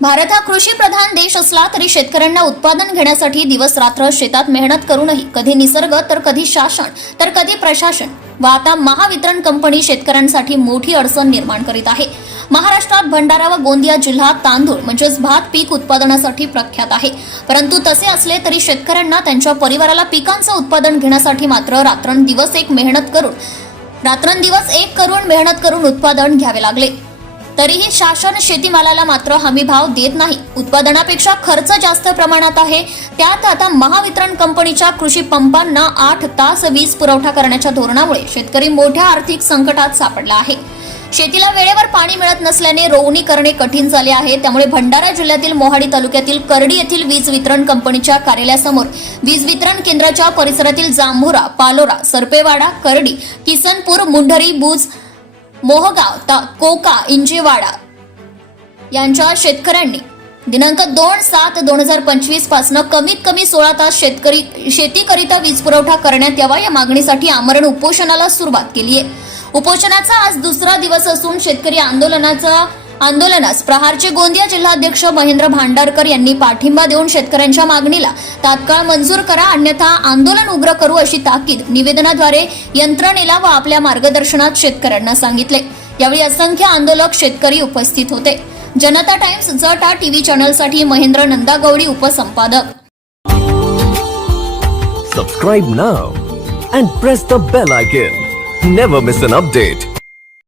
भारत हा कृषी प्रधान देश असला तरी शेतकऱ्यांना उत्पादन घेण्यासाठी दिवस रात्र शेतात मेहनत करूनही कधी निसर्ग तर कधी शासन तर कधी प्रशासन व आता महावितरण कंपनी शेतकऱ्यांसाठी मोठी अडचण निर्माण करीत आहे. महाराष्ट्रात भंडारा व गोंदिया जिल्हा तांदूळ म्हणजेच भात पीक उत्पादनासाठी प्रख्यात आहे. परंतु तसे असले तरी शेतकऱ्यांना त्यांच्या परिवाराला पिकांचं उत्पादन घेण्यासाठी मात्र रात्रंदिवस एक मेहनत करून रात्रंदिवस एक करून मेहनत करून उत्पादन घ्यावे लागले. तरीही शासन शेतीमालाला मात्र हमी भाव देत नाही. उत्पादनापेक्षा खर्च जास्त प्रमाणात आहे. त्यात आता महावितरण कंपनीच्या कृषी पंपांना आठ तास वीज पुरवठा करण्याच्या धोरणामुळे शेतकरी मोठ्या आर्थिक संकटात सापडला आहे. शेतीला वेळेवर पाणी मिळत नसल्याने रोवणी करणे कठीण झाले आहे. त्यामुळे भंडारा जिल्ह्यातील मोहाडी तालुक्यातील करडी येथील वीज वितरण कंपनीच्या कार्यालयासमोर वीज वितरण केंद्राच्या परिसरातील जांभोरा पालोरा सरपेवाडा करडी किसनपूर मुंढरी बुज मोहगाव ता कोका इंजेवाडा यांच्या शेतकऱ्यांनी दिनांक दोन सात दोन हजार पंचवीसपासून कमीत कमी सोळा तास शेतकरी शेतीकरिता वीज पुरवठा करण्यात यावा या मागणीसाठी आमरण उपोषणाला सुरुवात केली आहे उपोषणाचा आज दुसरा दिवस असून शेतकरी आंदोलनाचा आंदोलनास प्रहारचे गोंदिया जिल्हाध्यक्ष महेंद्र भांडारकर यांनी पाठिंबा देऊन शेतकऱ्यांच्या मागणीला तात्काळ मंजूर करा अन्यथा आंदोलन उग्र करू अशी ताकीद निवेदनाद्वारे यंत्रणेला व आपल्या मार्गदर्शनात शेतकऱ्यांना सांगितले. यावेळी असंख्य आंदोलक शेतकरी उपस्थित होते. जनता टाइम्स जटा टीव्ही चॅनलसाठी Mahendra Nandagoudi उपसंपादक. Subscribe now and press the bell icon never miss an update